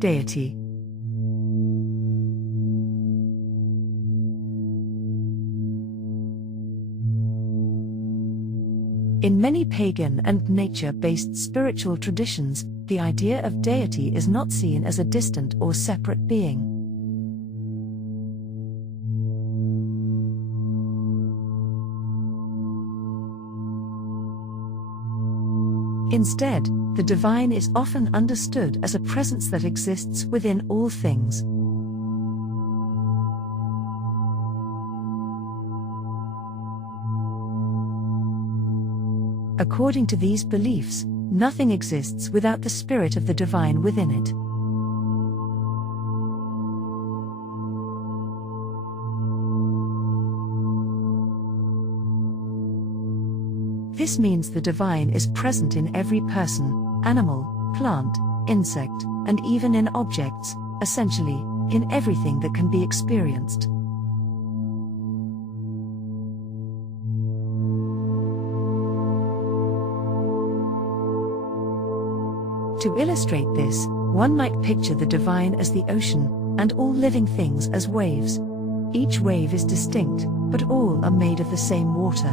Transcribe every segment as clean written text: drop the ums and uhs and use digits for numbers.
Deity. In many pagan and nature-based spiritual traditions, the idea of deity is not seen as a distant or separate being. Instead, the divine is often understood as a presence that exists within all things. According to these beliefs, nothing exists without the spirit of the divine within it. This means the divine is present in every person, animal, plant, insect, and even in objects, essentially, in everything that can be experienced. To illustrate this, one might picture the divine as the ocean, and all living things as waves. Each wave is distinct, but all are made of the same water.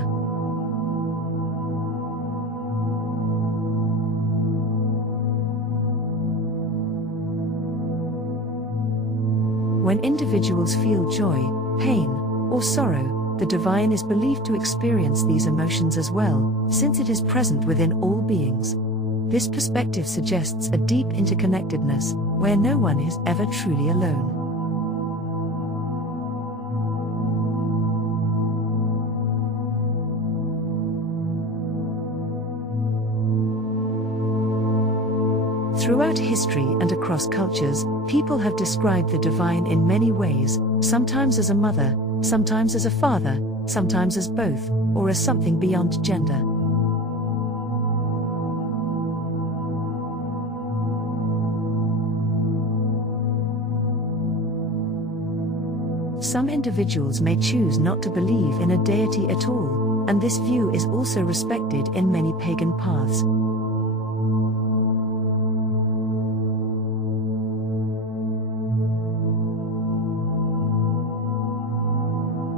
When individuals feel joy, pain, or sorrow, the divine is believed to experience these emotions as well, since it is present within all beings. This perspective suggests a deep interconnectedness, where no one is ever truly alone. Throughout history and across cultures, people have described the divine in many ways, sometimes as a mother, sometimes as a father, sometimes as both, or as something beyond gender. Some individuals may choose not to believe in a deity at all, and this view is also respected in many pagan paths.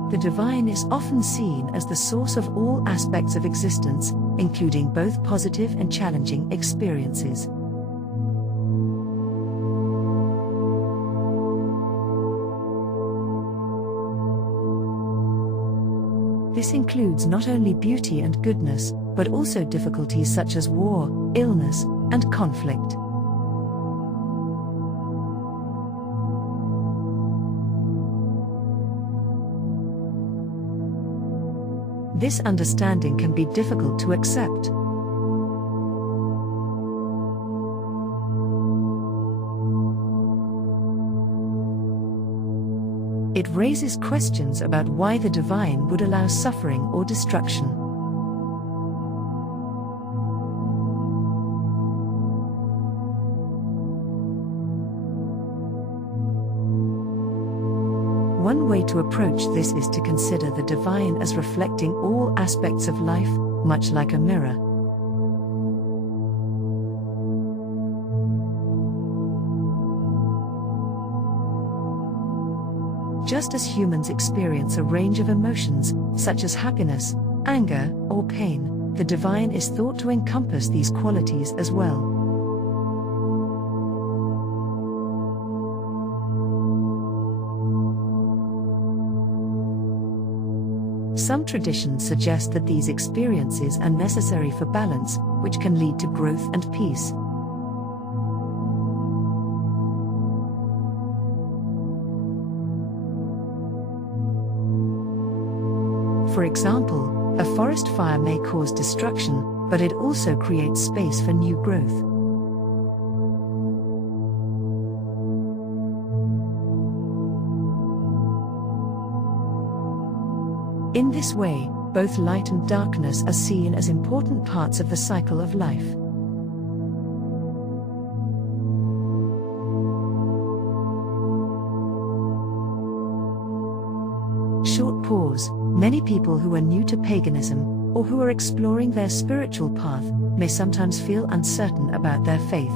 The divine is often seen as the source of all aspects of existence, including both positive and challenging experiences. This includes not only beauty and goodness, but also difficulties such as war, illness, and conflict. This understanding can be difficult to accept. It raises questions about why the divine would allow suffering or destruction. One way to approach this is to consider the divine as reflecting all aspects of life, much like a mirror. Just as humans experience a range of emotions, such as happiness, anger, or pain, the divine is thought to encompass these qualities as well. Some traditions suggest that these experiences are necessary for balance, which can lead to growth and peace. For example, a forest fire may cause destruction, but it also creates space for new growth. In this way, both light and darkness are seen as important parts of the cycle of life. Short pause. Many people who are new to paganism, or who are exploring their spiritual path, may sometimes feel uncertain about their faith.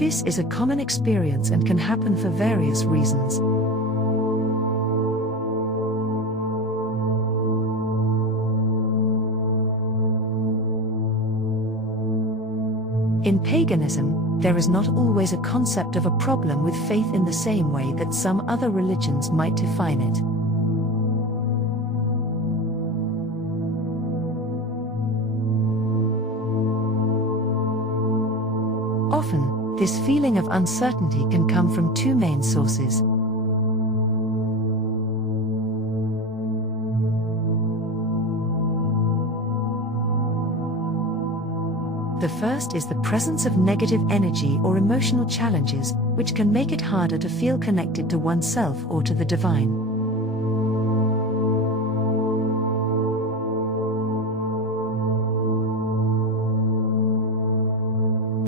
This is a common experience and can happen for various reasons. In paganism, there is not always a concept of a problem with faith in the same way that some other religions might define it. Often, this feeling of uncertainty can come from two main sources. The first is the presence of negative energy or emotional challenges, which can make it harder to feel connected to oneself or to the divine.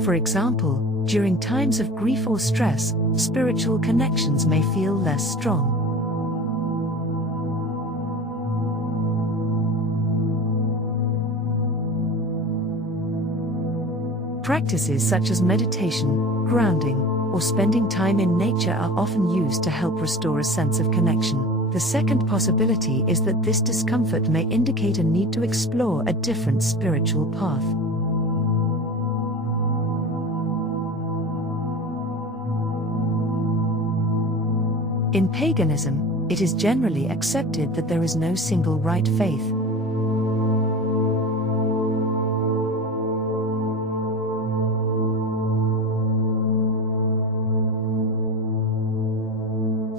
For example, during times of grief or stress, spiritual connections may feel less strong. Practices such as meditation, grounding, or spending time in nature are often used to help restore a sense of connection. The second possibility is that this discomfort may indicate a need to explore a different spiritual path. In paganism, it is generally accepted that there is no single right faith.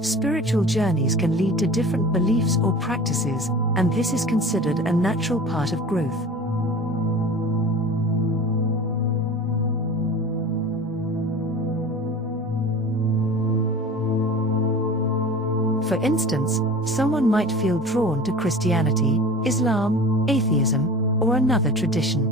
Spiritual journeys can lead to different beliefs or practices, and this is considered a natural part of growth. For instance, someone might feel drawn to Christianity, Islam, atheism, or another tradition.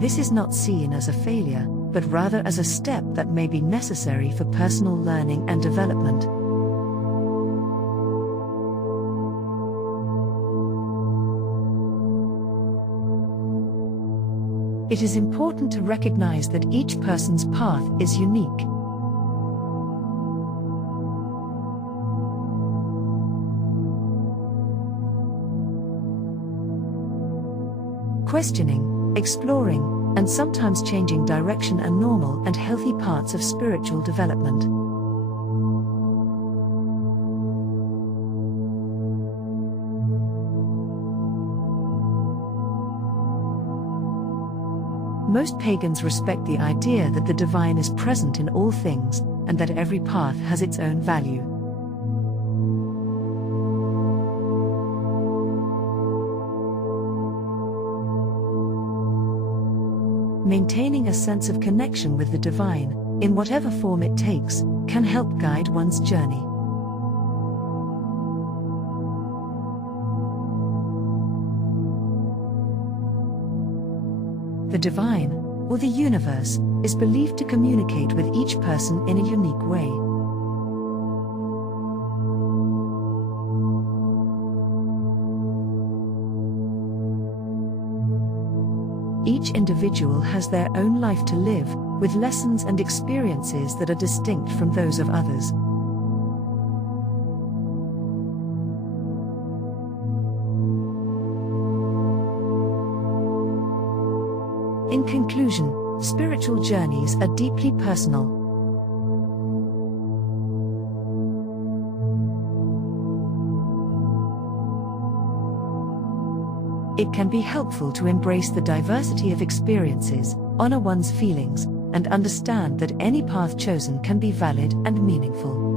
This is not seen as a failure, but rather as a step that may be necessary for personal learning and development. It is important to recognize that each person's path is unique. Questioning, exploring, and sometimes changing direction are normal and healthy parts of spiritual development. Most pagans respect the idea that the divine is present in all things, and that every path has its own value. Maintaining a sense of connection with the divine, in whatever form it takes, can help guide one's journey. The divine, or the universe, is believed to communicate with each person in a unique way. Each individual has their own life to live, with lessons and experiences that are distinct from those of others. In conclusion, spiritual journeys are deeply personal. It can be helpful to embrace the diversity of experiences, honor one's feelings, and understand that any path chosen can be valid and meaningful.